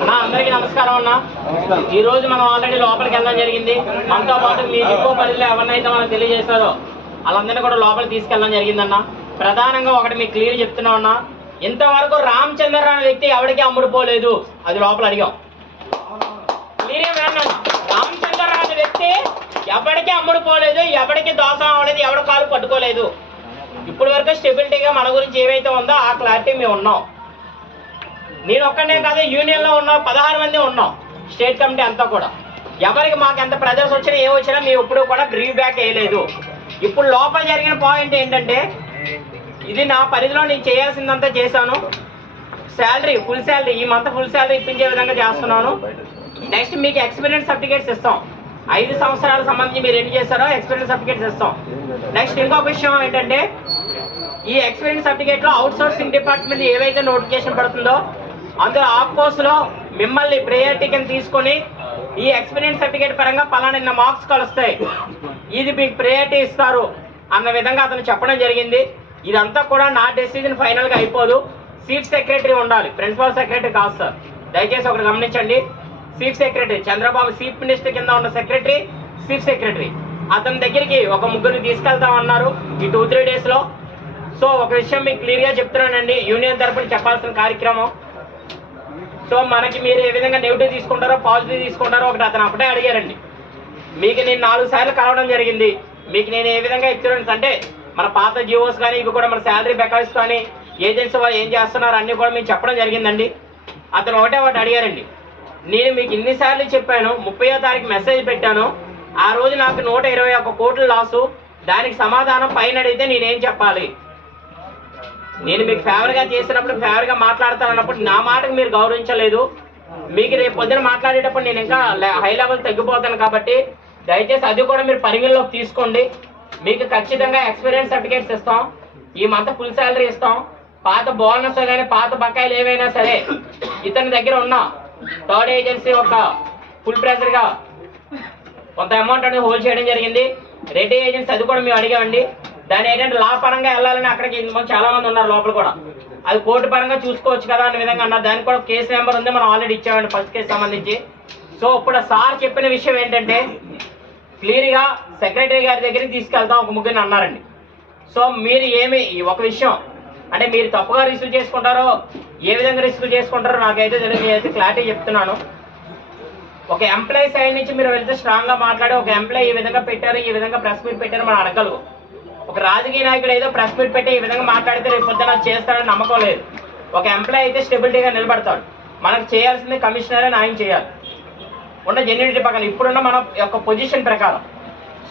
అన్నా అందరికీ నమస్కారం అన్న. ఈ రోజు మనం ఆల్రెడీ లోపలికి వెళ్ళడం జరిగింది. మనతో పాటు మీ డిపో పరిధిలో ఎవరినైతే మనం తెలియజేశారో వాళ్ళందరినీ కూడా లోపలికి తీసుకెళ్ళడం జరిగిందన్న. ప్రధానంగా ఒకటి మీకు క్లియర్ చెప్తున్నా ఉన్నా ఇంతవరకు రామచంద్ర అనే వ్యక్తి ఎవరికి అమ్ముడుపోలేదు. అది లోపల అడిగాం. క్లియర్ వినండి అన్న. రామచంద్ర అనే వ్యక్తి ఎవరికి అమ్ముడుపోలేదు ఎవరికి దోషం అవ్వలేదు ఎవరి కాలు పట్టుకోలేదు. ఇప్పటి వరకు స్టెబిలిటీగా మన గురించి ఏవైతే ఉందో ఆ క్లారిటీ మేము ఉన్నాం. నేను ఒక్కనే కాదు యూనియన్లో ఉన్నాం ఉన్న పదహారు మంది ఉన్నాం స్టేట్ కమిటీ అంతా కూడా. ఎవరికి మాకు ఎంత ప్రెజర్స్ వచ్చినా ఏం వచ్చినా మేము ఎప్పుడు కూడా గ్రీవ్ బ్యాక్ వేయలేదు. ఇప్పుడు లోపల జరిగిన పాయింట్ ఏంటంటే ఇది నా పరిధిలో నేను చేయాల్సిందంతా చేశాను. శాలరీ ఫుల్ శాలరీ ఈ మంత్ ఫుల్ శాలరీ ఇప్పించే విధంగా చేస్తున్నాను. నెక్స్ట్ మీకు ఎక్స్పీరియన్స్ సర్టిఫికేట్స్ ఇస్తాం. ఐదు సంవత్సరాలకు సంబంధించి మీరు ఎన్ని చేస్తారో ఎక్స్పీరియన్స్ సర్టిఫికేట్స్ ఇస్తాం నెక్స్ట్ ఇంకొక విషయం ఏంటంటే ఈ ఎక్స్పీరియన్స్ సర్టిఫికేట్లో అవుట్ సోర్సింగ్ డిపార్ట్మెంట్ ఏవైతే నోటిఫికేషన్ పడుతుందో అందులో ఆఫ్ కోర్స్లో మిమ్మల్ని ప్రయారిటీ కింద తీసుకొని ఈ ఎక్స్పీరియన్స్ సర్టిఫికేట్ పరంగా పలానా మార్క్స్ కలుస్తాయి. ఇది మీకు ప్రయారిటీ ఇస్తారు అన్న విధంగా అతను చెప్పడం జరిగింది. ఇదంతా కూడా నా డెసిజన్ ఫైనల్గా అయిపోదు. చీఫ్ సెక్రటరీ ఉండాలి. ప్రిన్సిపల్ సెక్రటరీ కాదు సార్. దయచేసి ఒకటి గమనించండి. Chief secretary Chandrababu chief minister కింద ఉన్న సెక్రటరీ చీఫ్ సెక్రటరీ. అతని దగ్గరికి ఒక ముగ్గురిని తీసుకెళ్తామన్నారు ఈ టూ త్రీ డేస్లో సో ఒక విషయం మీకు క్లియర్గా చెప్తున్నానండి. యూనియన్ తరపున చెప్పాల్సిన కార్యక్రమం. సో మనకి మీరు ఏ విధంగా నెగిటివ్ తీసుకుంటారో పాజిటివ్ తీసుకుంటారో ఒకటి అతను అప్పుడే అడిగారండి. మీకు నేను నాలుగు సార్లు కలవడం జరిగింది. మీకు నేను ఏ విధంగా ఇన్సూరెన్స్ అంటే మన పాత జియోస్ కానీ ఇవి కూడా మన శాలరీ బెకాయిస్ కానీ ఏజెన్సీ వాళ్ళు ఏం చేస్తున్నారు అన్నీ కూడా మీకు చెప్పడం జరిగిందండి. అతను ఒకటే ఒకటి అడిగారండి. నేను మీకు ఇన్నిసార్లు చెప్పాను ముప్పయో తారీఖు మెసేజ్ పెట్టాను. ఆ రోజు నాకు నూట ఇరవై ఒక్క కోట్ల లాసు. దానికి సమాధానం పైన అడిగితే నేనేం చెప్పాలి? నేను మీకు ఫేవర్గా చేసినప్పుడు ఫేవర్గా మాట్లాడతానన్నప్పుడు నా మాటకు మీరు గౌరవించలేదు. మీకు రేపు పొద్దున మాట్లాడేటప్పుడు నేను ఇంకా హై లెవెల్ తగ్గిపోతాను కాబట్టి దయచేసి అది కూడా మీరు పరిగణలోకి తీసుకోండి. మీకు ఖచ్చితంగా ఎక్స్పీరియన్స్ సర్టిఫికేట్స్ ఇస్తాం. ఈ మంత్ ఫుల్ శాలరీ ఇస్తాం. పాత బోనస్ కానీ పాత బకాయిలు ఏవైనా సరే ఇతని దగ్గర ఉన్న థర్డ్ ఏజెన్సీ ఒక ఫుల్ ప్రెషర్గా కొంత అమౌంట్ అనేది హోల్డ్ చేయడం జరిగింది. రెడ్డి ఏజెన్సీ అది కూడా మేము అడిగామండి. దాని ఏంటంటే లా పరంగా వెళ్ళాలని అక్కడికి ఇంతమంది చాలా మంది ఉన్నారు లోపల కూడా. అది కోర్టు పరంగా చూసుకోవచ్చు కదా అనే విధంగా అన్నారు. దానికి కూడా కేసు నెంబర్ ఉంది. మనం ఆల్రెడీ ఇచ్చామండి ఫస్ట్ కేసు సంబంధించి. సో ఇప్పుడు సార్ చెప్పిన విషయం ఏంటంటే క్లియర్గా సెక్రటరీ గారి దగ్గరికి తీసుకెళ్తాం ఒక ముగ్గురిని అన్నారండి. సో మీరు ఏమి ఈ ఒక విషయం అంటే మీరు తప్పుగా రిసీవ్ చేసుకుంటారో ఏ విధంగా రిసీవ్ చేసుకుంటారో నాకైతే తెలియదు నేనైతే క్లారిటీ చెప్తున్నాను. ఒక ఎంప్లాయీ సైడ్ నుంచి మీరు వెళ్తే స్ట్రాంగ్గా మాట్లాడి ఒక ఎంప్లాయీ ఈ విధంగా పెట్టారు ఈ విధంగా ప్రెస్ మీట్ పెట్టారు మనం అడగలు ఒక రాజకీయ నాయకుడు ఏదో ప్రెస్ మీట్ పెట్టి ఈ విధంగా మాట్లాడితే రేపు పొద్దున చేస్తాడని నమ్మకం లేదు. ఒక ఎంప్లాయీ అయితే స్టెబిలిటీగా నిలబడతాడు. మనకు చేయాల్సింది కమిషనరే నాయం చేయాలి. ఉన్న జెన్యునిటీ పక్కన. ఇప్పుడున్న మన యొక్క పొజిషన్ ప్రకారం.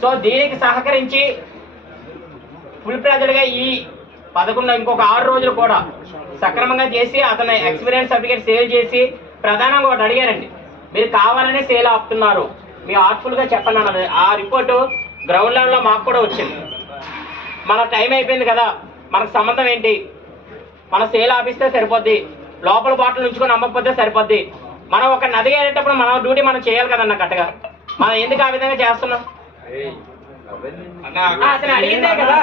సో దీనికి సహకరించి ఫుల్ ప్రజలుగా ఈ పదకొండు ఇంకొక ఆరు రోజులు కూడా సక్రమంగా చేసి అతని ఎక్స్పీరియన్స్ సర్టిఫికేట్ సేవ్ చేసి ప్రధానంగా ఒకటి అడిగారండి. మీరు కావాలనే సేల్ ఆపుతున్నారు. మీ ఆర్ట్ఫుల్గా చెప్పండి అన్నది. ఆ రిపోర్టు గ్రౌండ్ లెవెల్లో మాకు కూడా వచ్చింది. మన టైం అయిపోయింది కదా. మనకు సంబంధం ఏంటి? మన సేల్ ఆపిస్తే సరిపోద్ది. లోపల బాటిల్ ఉంచుకొని అమ్మకపోతే సరిపోద్ది. మనం ఒక నది వెళ్ళేటప్పుడు మన డ్యూటీ మనం చేయాలి కదన్న కట్టగా మనం ఎందుకు ఆ విధంగా చేస్తున్నాం? అతను అడిగిందే కదా.